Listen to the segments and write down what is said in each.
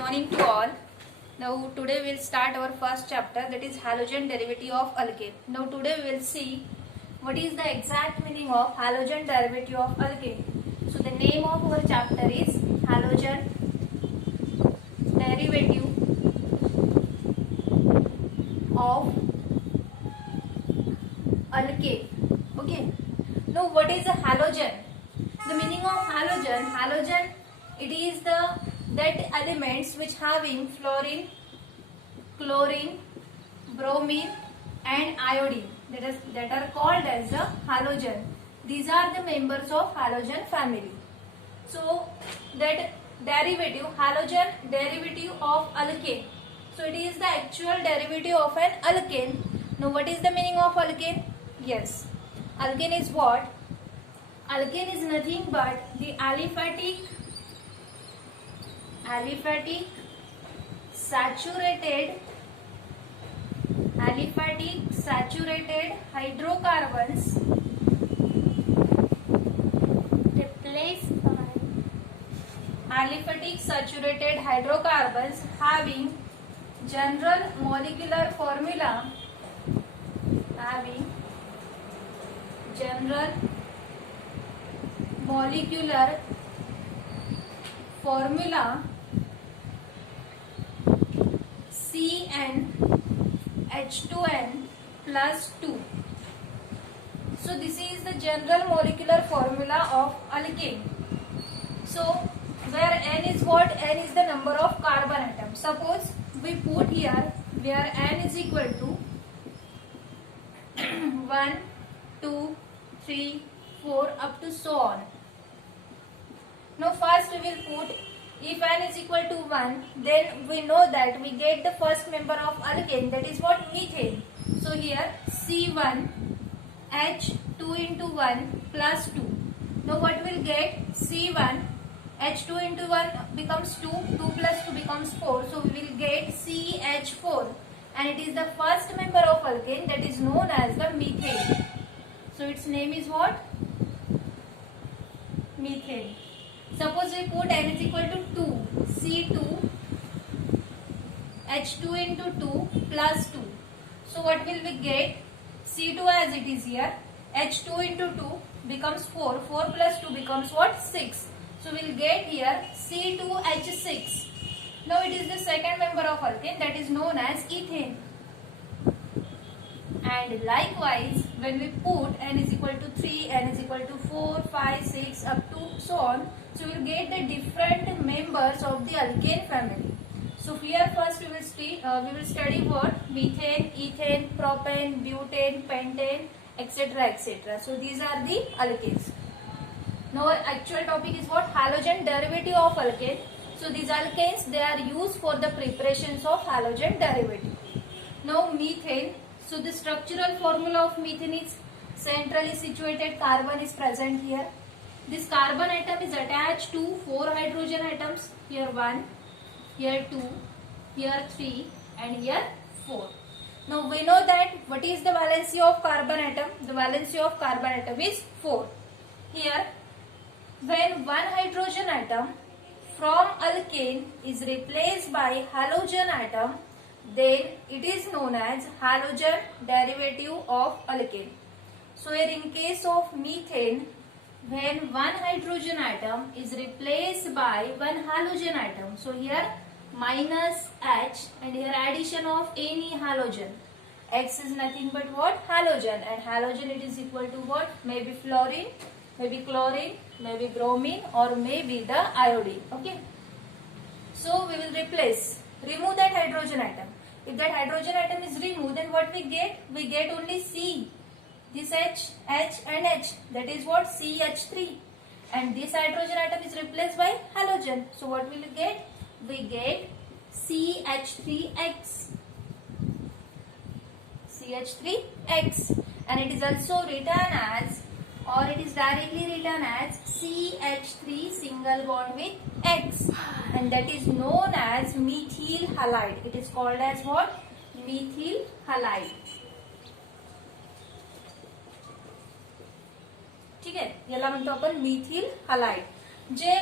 morning to all. Now today we'll start our first chapter, that is halogen derivative of alkane. Now today we will see what is the exact meaning of halogen derivative of alkane. So the name of our chapter is halogen derivative of alkane. Okay. Now what is a halogen? The meaning of halogen, it is that elements which having fluorine, chlorine, bromine and iodine that are called as a halogen. These are the members of halogen family. So that derivative, halogen derivative of alkane. So it is the actual derivative of an alkane. Now what is the meaning of alkane? Yes, alkane is what? Alkane is nothing but the aliphatic saturated hydrocarbons replaced by aliphatic saturated hydrocarbons having general molecular formula CnH2n plus 2. So this is the general molecular formula of alkane. So where n is what? N is the number of carbon atoms. Suppose we put here where n is equal to 1, 2, 3, 4 up to so on. Now first we will put, if n is equal to 1, then we know that we get the first member of alkane, that is what? Methane. So here C1 H2 into 1 plus 2. Now what will get? C1 H2 into 1 becomes 2, 2 plus 2 becomes 4. So we will get CH4, and it is the first member of alkane that is known as the methane. So its name is what? Methane. Suppose we put n is equal to 2, C2 H2 into 2 plus 2. So what will we get? C2 as it is here, H2 into 2 becomes 4, 4 plus 2 becomes what? 6. So we will get here C2H6. Now it is the second member of alkane that is known as ethane. And likewise, when we put n is equal to 3, n is equal to 4, 5, 6 up to so on, so we will get the different members of the alkane family. So here first we will study what? Methane, ethane, propane, butane, pentane, etc. etc. So these are the alkanes. Now our actual topic is what? Halogen derivative of alkane. So these alkanes, they are used for the preparations of halogen derivative. Now methane. So the structural formula of methane is centrally situated carbon is present here. This carbon atom is attached to 4 hydrogen atoms. Here 1, here 2, here 3 and here 4. Now we know that what is the valency of carbon atom? The valency of carbon atom is 4. Here when one hydrogen atom from alkane is replaced by halogen atom, then it is known as halogen derivative of alkane. So here in case of methane, when one hydrogen atom is replaced by one halogen atom, so here minus H and here addition of any halogen. X is nothing but what? Halogen, and halogen it is equal to what? Maybe fluorine, maybe chlorine, maybe bromine or maybe the iodine. Okay. So we will remove that hydrogen atom. If that hydrogen atom is removed, then what we get? We get only C. This H and H, that is what? CH3. And this hydrogen atom is replaced by halogen. So what will we get? We get CH3X. CH3X. And it is also written as, or it is directly written as CH3 single bond with X, and that is known as methyl halide. It is called as what? Methyl halide. ठीक आहे, याला म्हणतो आपण Mithil halide. जे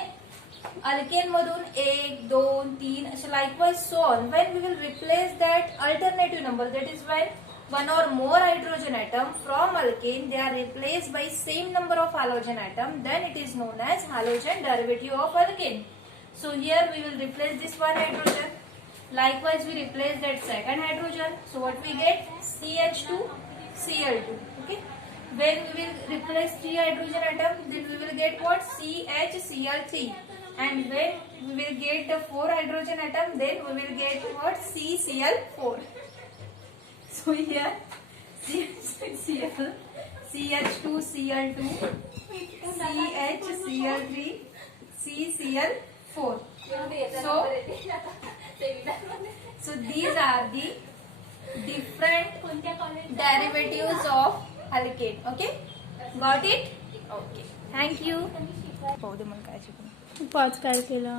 alkane मधून 1, 2, 3 असे likewise so on. When we will replace that alternative number, that is when one or more hydrogen atom from alkane they are replaced by same number of halogen atom, then it is known as halogen derivative of alkane. So here we will replace this one hydrogen. Likewise we replace that second hydrogen. So what we get? CH2, Cl2. Okay. When we will replace 3 hydrogen atom, then we will get what? CHCl3. And when we will get the 4 hydrogen atom, then we will get what? CCl4. So here CHCl, CH2, Cl2, CHCl3, CCl4. So these are the different derivatives of alkane. Okay, got it? Okay, thank you. पाच काय केलं